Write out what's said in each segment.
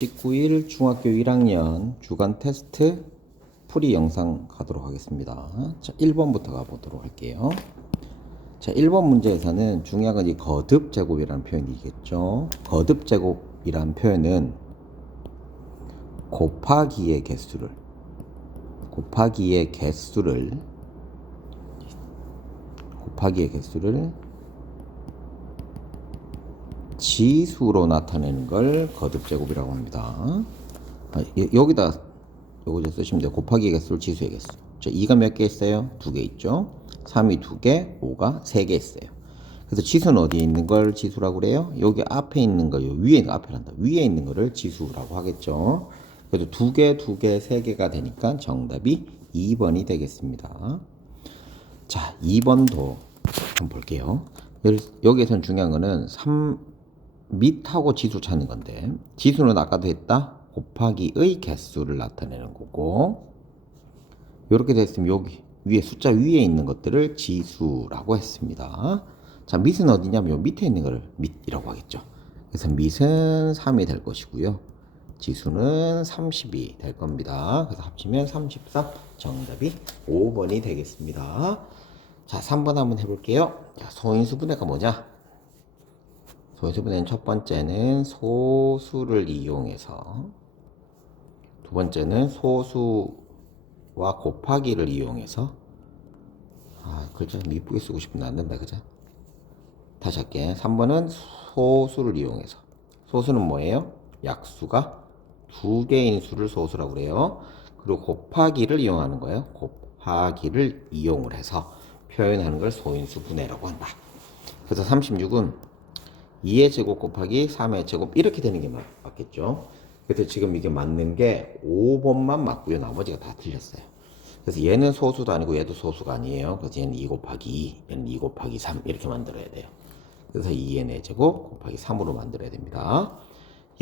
19일 중학교 1학년 주간 테스트 풀이 영상 가도록 하겠습니다. 자, 1번부터 가보도록 할게요. 자, 1번 문제에서는 중요한 건 이 거듭 제곱이라는 표현이겠죠. 거듭 제곱이라는 표현은 곱하기의 개수를 지수로 나타내는 걸 거듭 제곱이라고 합니다. 여기다 요거 쓰시면 돼요. 곱하기 개수를 지수의 개수. 자, 2가 몇 개 있어요? 2개 있죠. 3이 2개, 5가 3개 있어요. 그래서 지수는 어디에 있는 걸 지수라고 그래요? 여기 앞에 있는 거, 위에 있는 거를 지수라고 하겠죠. 그래도 2개, 3개가 되니까 정답이 2번이 되겠습니다. 자, 2번도 한번 볼게요. 여기에서는 중요한 거는 밑하고 지수 찾는 건데, 지수는 아까도 했다? 곱하기의 개수를 나타내는 거고, 이렇게 됐으면 여기 위에 숫자 위에 있는 것들을 지수라고 했습니다. 자, 밑은 어디냐면 요 밑에 있는 거를 밑이라고 하겠죠. 그래서 밑은 3이 될 것이고요. 지수는 30이 될 겁니다. 그래서 합치면 34, 정답이 5번이 되겠습니다. 자, 3번 한번 해볼게요. 자, 소인수분해가 뭐냐? 소인수분해는 첫 번째는 소수를 이용해서, 두 번째는 소수와 곱하기를 이용해서, 글자 이쁘게 쓰고 싶은데 안 된다, 그죠? 다시 할게. 3번은 소수를 이용해서. 소수는 뭐예요? 약수가 2개인 수를 소수라고 그래요. 그리고 곱하기를 이용하는 거예요. 곱하기를 이용을 해서 표현하는 걸 소인수 분해라고 한다. 그래서 36은 2의 제곱 곱하기 3의 제곱 이렇게 되는 게 맞겠죠. 그래서 지금 이게 맞는 게 5번만 맞고요. 나머지가 다 틀렸어요. 그래서 얘는 소수도 아니고 얘도 소수가 아니에요. 그래서 얘는 2 곱하기 2, 얘는 2 곱하기 3 이렇게 만들어야 돼요. 그래서 2의 4제곱 곱하기 3으로 만들어야 됩니다.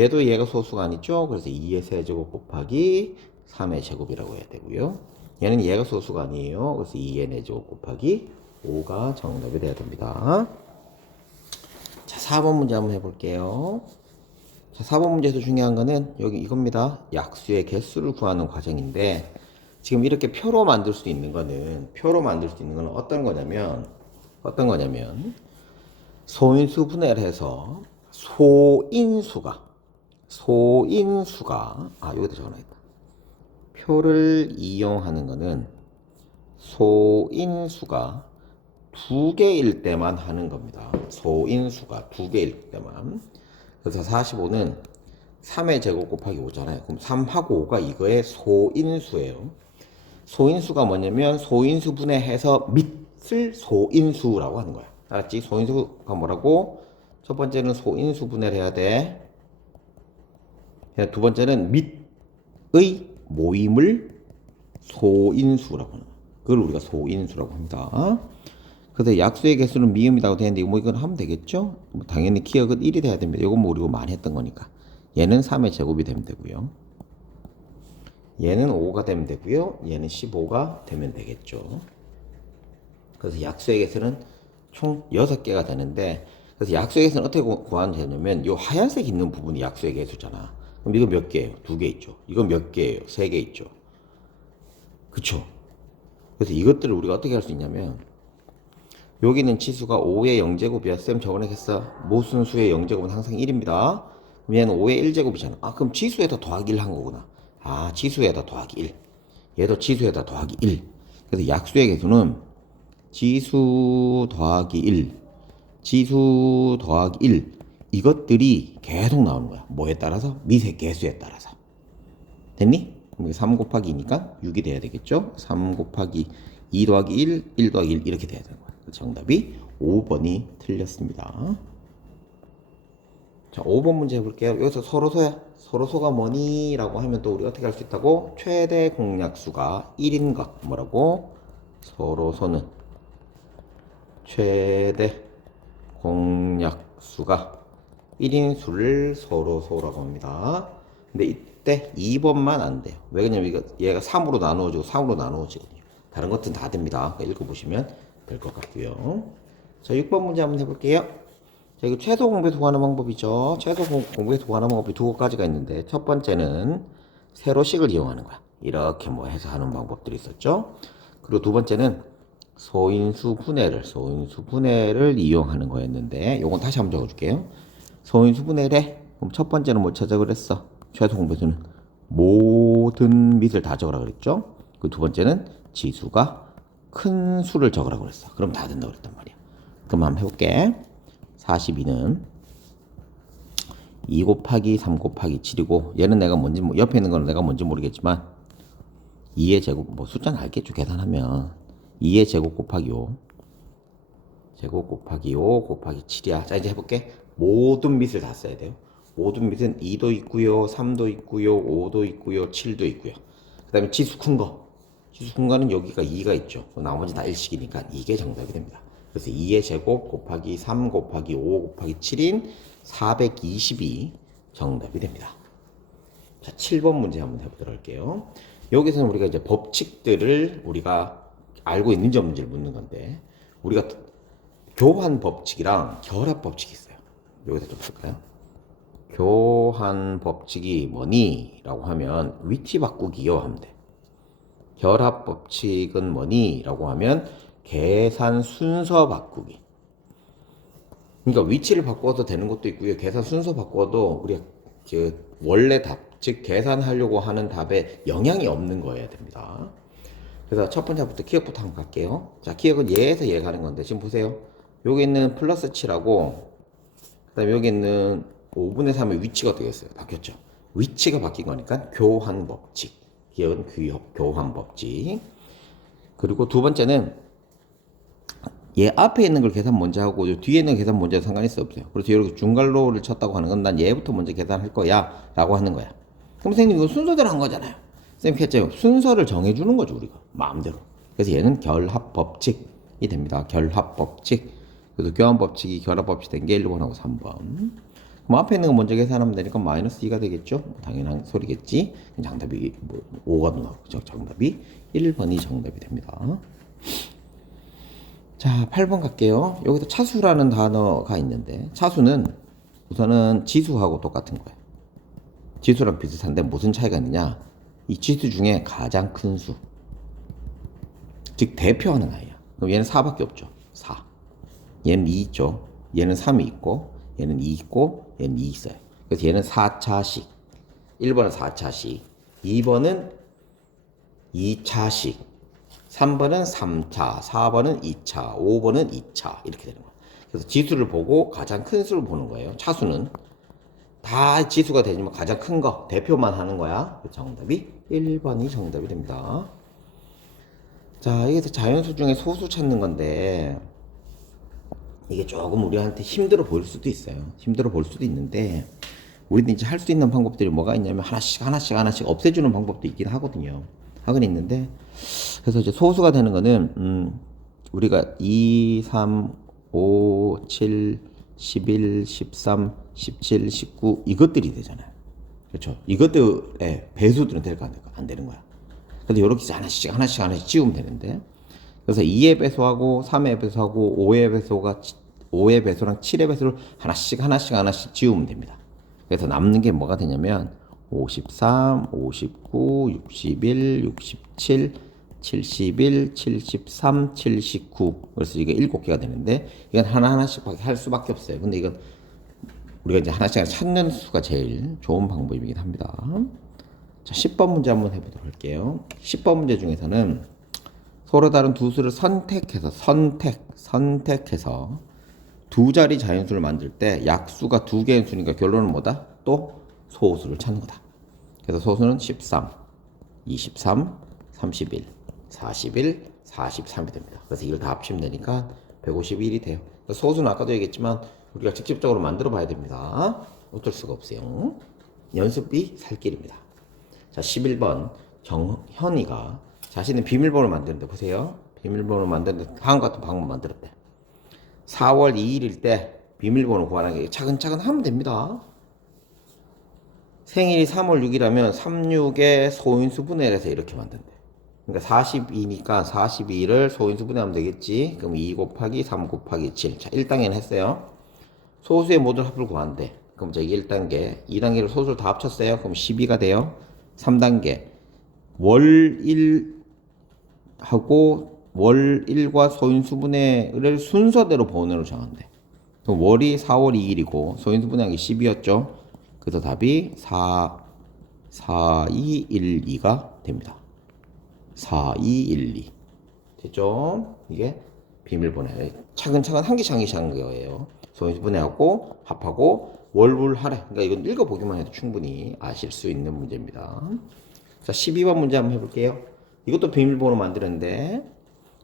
얘도 얘가 소수가 아니죠. 그래서 2의 세제곱 곱하기 3의 제곱이라고 해야 되고요. 얘는 얘가 소수가 아니에요. 그래서 2의 4제곱 곱하기 5가 정답이 돼야 됩니다. 자, 4번 문제 한번 해볼게요. 자, 4번 문제에서 중요한 거는 여기 이겁니다. 약수의 개수를 구하는 과정인데, 지금 이렇게 표로 만들 수 있는 거는 어떤 거냐면 소인수 분해를 해서 소인수가 여기다 적어놔야겠다. 표를 이용하는 거는 소인수가 2개일 때만 하는 겁니다. 소인수가 2개일 때만. 그래서 45는 3의 제곱 곱하기 5잖아요. 그럼 3하고 5가 이거의 소인수예요. 소인수가 뭐냐면 소인수 분해해서 밑을 소인수라고 하는 거야. 알았지? 소인수가 뭐라고? 첫 번째는 소인수 분해를 해야 돼. 두 번째는 밑의 모임을 소인수라고 하는 거야. 그걸 우리가 소인수라고 합니다. 그래서 약수의 개수는 미음이라고 되는데 이건 하면 되겠죠? 당연히 기억은 1이 돼야 됩니다. 이건 우리가 많이 했던 거니까. 얘는 3의 제곱이 되면 되고요. 얘는 5가 되면 되고요. 얘는 15가 되면 되겠죠. 그래서 약수의 개수는 총 6개가 되는데, 그래서 약수의 개수는 어떻게 구하면 되냐면 이 하얀색 있는 부분이 약수의 개수잖아. 그럼 이거 몇 개예요? 2개 있죠. 이건 몇 개예요? 3개 있죠. 그쵸? 그래서 이것들을 우리가 어떻게 할 수 있냐면, 여기는 치수가 5의 0제곱이야. 쌤 저번에 했어. 모순 수의 0제곱은 항상 1입니다. 그럼 얘는 5의 1제곱이잖아. 그럼 지수에다 더하기 1 한 거구나. 지수에다 더하기 1. 얘도 지수에다 더하기 1. 그래서 약수의 개수는 지수 더하기 1, 지수 더하기 1. 이것들이 계속 나오는 거야. 뭐에 따라서? 밑의 개수에 따라서. 됐니? 그럼 3 곱하기 2니까 6이 돼야 되겠죠? 3 곱하기 2 더하기 1, 1 더하기 1 이렇게 돼야 되는 거야. 정답이 5번이 틀렸습니다. 자, 5번 문제 해볼게요. 여기서 서로소가 뭐니? 라고 하면 또 우리 어떻게 할 수 있다고? 최대 공약수가 1인 것. 뭐라고? 서로소는 최대 공약수가 1인 수를 서로소라고 합니다. 근데 이때 2번만 안 돼요. 왜 그러냐면 얘가 3으로 나누어지거든요. 다른 것들은 다 됩니다. 읽어보시면 될 것 같고요. 자, 6번 문제 한번 해볼게요. 자, 이거 최소 공배수 구하는 방법이죠. 최소 공배수 구하는 방법이 두 가지가 있는데, 첫 번째는 세로식을 이용하는 거야. 이렇게 뭐 해서 하는 방법들이 있었죠. 그리고 두 번째는 소인수 분해를 이용하는 거였는데, 요건 다시 한번 적어줄게요. 소인수 분해래. 그럼 첫 번째는 뭐 찾아 그랬어? 최소 공배수는 모든 밑을 다 적으라 그랬죠. 그 두 번째는 지수가 큰 수를 적으라 그랬어. 그럼 다 된다고 그랬단 말이야. 그럼 한번 해볼게. 42는 2 곱하기 3 곱하기 7이고, 얘는 내가 뭔지, 옆에 있는 거는 내가 뭔지 모르겠지만 2의 제곱, 뭐 숫자는 알겠죠. 계산하면 2의 제곱 곱하기 5 제곱 곱하기 5 곱하기 7이야. 자, 이제 해볼게. 모든 밑을 다 써야 돼요. 모든 밑은 2도 있고요, 3도 있고요, 5도 있고요, 7도 있고요. 그 다음에 지수 큰 거. 지수 큰 거는 여기가 2가 있죠. 나머지 다 일식이니까 이게 정답이 됩니다. 그래서 2의 제곱 곱하기 3 곱하기 5 곱하기 7인 420이 정답이 됩니다. 자, 7번 문제 한번 해보도록 할게요. 여기서는 우리가 이제 법칙들을 우리가 알고 있는지 없는지를 묻는 건데, 우리가 교환 법칙이랑 결합 법칙이 있어요. 여기서 좀 볼까요? 교환 법칙이 뭐니? 라고 하면 위치 바꾸기요 하면 돼. 결합 법칙은 뭐니? 라고 하면 계산 순서 바꾸기. 그러니까 위치를 바꿔도 되는 것도 있고요. 계산 순서 바꿔도 우리가 원래 답, 즉 계산하려고 하는 답에 영향이 없는 거여야 됩니다. 그래서 첫 번째부터 기억부터 한번 갈게요. 자, 기억은 얘에서 얘 가는 건데, 지금 보세요. 여기 있는 플러스 7하고, 그 다음에 여기 있는 5분의 3의 위치가 어떻게 됐어요? 바뀌었죠. 위치가 바뀐 거니까 교환 법칙. 기억은 교환 법칙. 그리고 두 번째는 얘 앞에 있는 걸 계산 먼저 하고 뒤에 있는 계산 먼저 상관이 없어요. 그래서 이렇게 중괄호를 쳤다고 하는 건 난 얘부터 먼저 계산할 거야 라고 하는 거야. 그럼 선생님 이거 순서대로 한 거잖아요. 선생님 했죠. 순서를 정해주는 거죠, 우리가 마음대로. 그래서 얘는 결합 법칙이 됩니다. 결합 법칙. 그래서 교환 법칙이 결합 법칙 된 게 1번하고 3번. 그럼 앞에 있는 거 먼저 계산하면 되니까 마이너스 2가 되겠죠. 당연한 소리겠지. 정답이 5가 나오죠. 정답이 1번이 정답이 됩니다. 자, 8번 갈게요. 여기서 차수라는 단어가 있는데, 차수는 우선은 지수하고 똑같은 거예요. 지수랑 비슷한데 무슨 차이가 있느냐? 이 지수 중에 가장 큰 수, 즉 대표하는 아이야. 그럼 얘는 4밖에 없죠. 4. 얘는 2 있죠. 얘는 3이 있고, 얘는 2 있고, 얘는 2 있어요. 그래서 얘는 4차식. 1번은 4차식, 2번은 2차식, 3번은 3차, 4번은 2차, 5번은 2차 이렇게 되는 거예요. 그래서 지수를 보고 가장 큰 수를 보는 거예요. 차수는 다 지수가 되지만 가장 큰 거 대표만 하는 거야. 정답이 1번이 정답이 됩니다. 자, 여기서 자연수 중에 소수 찾는 건데, 이게 조금 우리한테 힘들어 보일 수도 있어요. 힘들어 보일 수도 있는데, 우리도 이제 할 수 있는 방법들이 뭐가 있냐면 하나씩 없애주는 방법도 있긴 하거든요. 하긴 있는데, 그래서 이제 소수가 되는 거는 우리가 2, 3, 5, 7, 11, 13, 17, 19 이것들이 되잖아요. 그렇죠? 이것들의 배수들은 될까 안 되는 거야. 근데 이렇게 하나씩 지우면 되는데, 그래서 2의 배수하고 3의 배수하고 5의 배수랑 7의 배수를 하나씩 지우면 됩니다. 그래서 남는 게 뭐가 되냐면 53, 59, 61, 67, 71, 73, 79. 그래서 이게 7개가 되는데, 이건 하나씩 할 수밖에 없어요. 근데 이건 우리가 이제 하나씩 찾는 수가 제일 좋은 방법이긴 합니다. 자, 10번 문제 한번 해보도록 할게요. 10번 문제 중에서는 서로 다른 두 수를 선택해서 두 자리 자연수를 만들 때 약수가 두 개의 수니까 결론은 뭐다? 또 소수를 찾는 거다. 그래서 소수는 13, 23, 31, 41, 43이 됩니다. 그래서 이걸 다 합치면 되니까 151이 돼요. 소수는 아까도 얘기했지만 우리가 직접적으로 만들어 봐야 됩니다. 어쩔 수가 없어요. 연습이 살 길입니다. 자, 11번 정현이가 자신의 비밀번호를 만드는데, 보세요. 비밀번호를 만드는데 다음과 같은 방법 만들었대. 4월 2일일 때 비밀번호 구하는 게 차근차근 하면 됩니다. 생일이 3월 6일이라면 36의 소인수 분해를 해서 이렇게 만든대. 그러니까 42니까 42를 소인수 분해하면 되겠지. 그럼 2 곱하기 3 곱하기 7. 자, 1단계는 했어요. 소수의 모든 합을 구한대. 그럼 저기 1단계, 2단계로 소수를 다 합쳤어요. 그럼 12가 돼요. 3단계, 월 1하고 월 1과 소인수분해를 순서대로 번호로 정한대. 그럼 월이 4월 2일이고 소인수분해한 게 10이었죠. 그래서 답이 4212가 됩니다. 4212. 됐죠? 이게 비밀번호. 차근차근 한 개씩 한 개씩 한 거예요. 소인수분해하고 합하고 월불하래. 그러니까 이건 읽어보기만 해도 충분히 아실 수 있는 문제입니다. 자, 12번 문제 한번 해볼게요. 이것도 비밀번호 만드는데,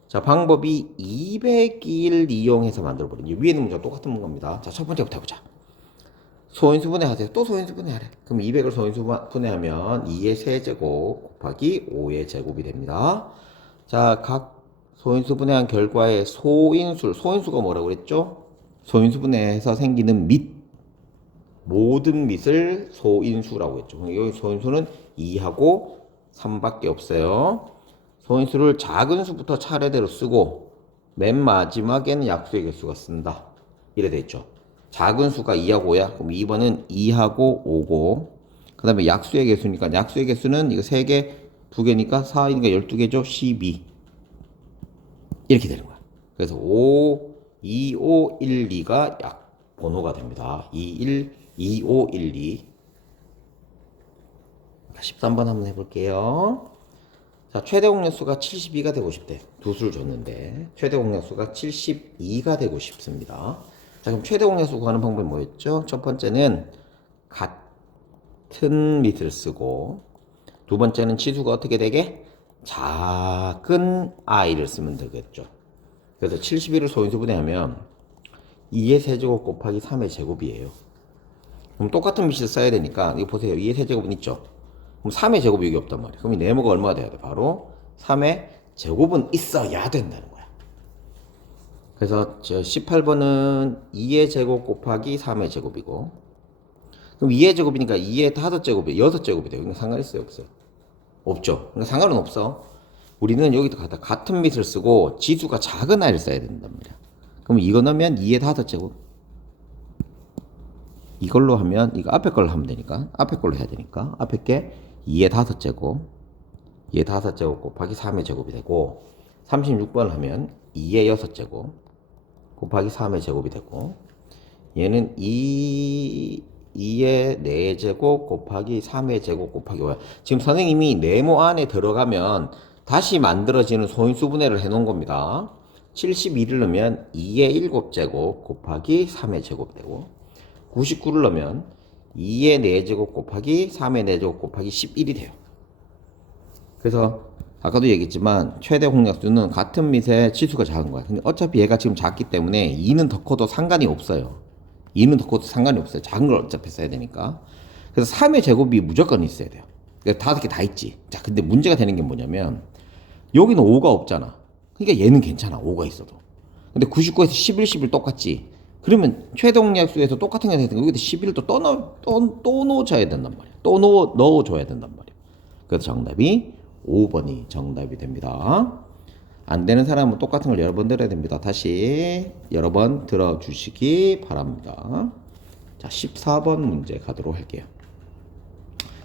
자, 방법이 200일 이용해서 만들어버린. 위에 있는 문제가 똑같은 겁니다. 자, 첫 번째부터 해보자. 소인수분해 하세요. 또 소인수분해 하래. 그럼 200을 소인수분해하면 2의 세제곱 곱하기 5의 제곱이 됩니다. 자, 각 소인수분해한 결과의 소인수가 뭐라고 그랬죠? 소인수분해해서 생기는 밑, 모든 밑을 소인수라고 했죠. 여기 소인수는 2하고 3밖에 없어요. 소인수를 작은 수부터 차례대로 쓰고 맨 마지막에는 약수의 개수가 쓴다. 이래 돼 있죠. 작은 수가 2하고 5야. 그럼 2번은 2하고 5고, 그 다음에 약수의 개수니까 약수의 개수는 이거 3개, 2개니까 4이니까 12개죠. 12. 이렇게 되는 거야. 그래서 2512가 약 번호가 됩니다. 2512. 13번 한번 해볼게요. 자, 최대 공약수가 72가 되고 싶대. 두 수를 줬는데 최대 공약수가 72가 되고 싶습니다. 자, 그럼 최대 공약수 구하는 방법이 뭐였죠? 첫 번째는 같은 밑을 쓰고, 두 번째는 치수가 어떻게 되게? 작은 i를 쓰면 되겠죠. 그래서 72를 소인수분해하면 2의 세제곱 곱하기 3의 제곱이에요. 그럼 똑같은 밑을 써야 되니까 이거 보세요. 2의 세제곱은 있죠. 그럼 3의 제곱이 여기 없단 말이에요. 그럼 이 네모가 얼마가 돼야 돼? 바로 3의 제곱은 있어야 된다는 거야. 그래서 저 18번은 2의 제곱 곱하기 3의 제곱이고, 그럼 2의 제곱이니까 2의 5제곱이 6제곱이 돼요. 그러니까 상관 있어요? 없어요? 없죠. 그러니까 상관은 없어. 우리는 여기도 같은 밑을 쓰고 지수가 작은 i를 써야 된단 말이야. 그럼 이거 넣으면 2의 5제곱. 이걸로 하면 이거 앞에 걸로 하면 되니까, 앞에 걸로 해야 되니까 앞에 게 2의 5제곱, 2의 5제곱 곱하기 3의 제곱이 되고, 36번 하면 2의 6제곱 곱하기 3의 제곱이 되고, 얘는 2의 4제곱 곱하기 3의 제곱 곱하기 5야. 지금 선생님이 네모 안에 들어가면 다시 만들어지는 소인수분해를 해놓은 겁니다. 71을 넣으면 2의 7제곱 곱하기 3의 제곱 되고, 99를 넣으면 2의 4제곱 곱하기 3의 4제곱 곱하기 11이 돼요. 그래서 아까도 얘기했지만 최대 공약수는 같은 밑에 치수가 작은 거야. 근데 어차피 얘가 지금 작기 때문에 2는 더 커도 상관이 없어요. 2는 더 커도 상관이 없어요. 작은 걸 어차피 써야 되니까. 그래서 3의 제곱이 무조건 있어야 돼요. 그러니까 5개 다 있지. 자, 근데 문제가 되는 게 뭐냐면 여기는 5가 없잖아. 그러니까 얘는 괜찮아. 5가 있어도. 근데 99에서 11, 11 똑같지. 그러면 최대 공약수에서 똑같은 게 되니까 여기다 11을 또 넣어줘야 된단 말이야. 또 넣어줘야 된단 말이야. 그래서 정답이 5번이 정답이 됩니다. 안 되는 사람은 똑같은 걸 여러 번 들어야 됩니다. 다시 여러 번 들어주시기 바랍니다. 자, 14번 문제 가도록 할게요.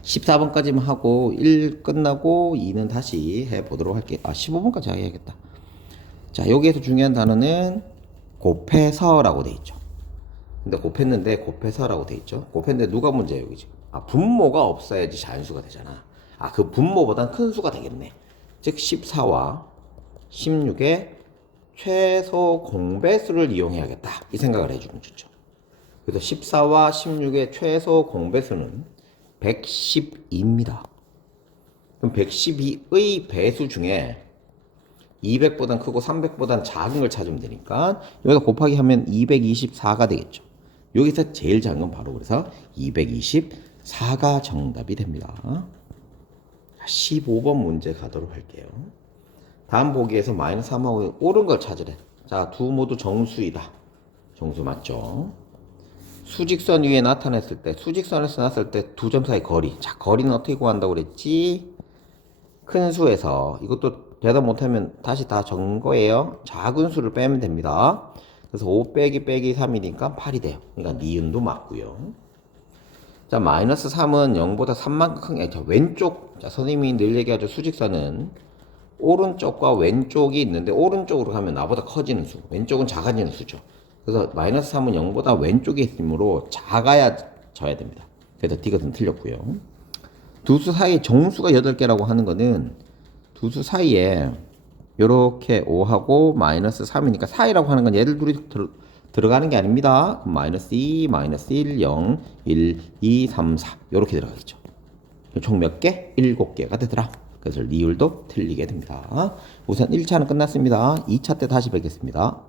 14번까지만 하고 1 끝나고 2는 다시 해보도록 할게요. 15번까지 해야겠다. 자, 여기에서 중요한 단어는 곱해서라고 돼 있죠. 근데 곱했는데 곱해서라고 돼 있죠. 곱했는데 누가 문제예요, 여기 지금? 분모가 없어야지 자연수가 되잖아. 그 분모보단 큰 수가 되겠네. 즉 14와 16의 최소 공배수를 이용해야겠다. 이 생각을 해주면 좋죠. 그래서 14와 16의 최소 공배수는 112입니다. 그럼 112의 배수 중에 200보단 크고 300보단 작은 걸 찾으면 되니까 여기다 곱하기 하면 224가 되겠죠. 여기서 제일 작은 건 바로 그래서 224가 정답이 됩니다. 15번 문제 가도록 할게요. 다음 보기에서 마이너스 3하고 옳은 걸 찾으래. 자, 두 모두 정수이다. 정수 맞죠? 수직선 위에 나타냈을 때, 수직선에서 나왔을 때 두 점 사이 거리. 자, 거리는 어떻게 구한다고 그랬지? 큰 수에서, 이것도 대답 못하면 다시 다 적은 거예요. 작은 수를 빼면 됩니다. 그래서 5 빼기 빼기 3이니까 8이 돼요. 그러니까 니은도 맞고요. 자, 마이너스 3은 0보다 3만큼 큰 게, 자, 왼쪽, 자, 선생님이 늘 얘기하죠. 수직선은 오른쪽과 왼쪽이 있는데, 오른쪽으로 가면 나보다 커지는 수, 왼쪽은 작아지는 수죠. 그래서 마이너스 3은 0보다 왼쪽에 있으므로 작아야 져야 됩니다. 그래서 D가 틀렸고요. 두 수 사이에 정수가 8개라고 하는 거는 두 수 사이에 요렇게 5하고 마이너스 3이니까 사이라고 하는 건 얘들 둘이 들어가는 게 아닙니다. 그럼 마이너스 2, 마이너스 1, 0, 1, 2, 3, 4 요렇게 들어가겠죠. 총 몇 개? 7개가 되더라. 그래서 리을도 틀리게 됩니다. 우선 1차는 끝났습니다. 2차 때 다시 뵙겠습니다.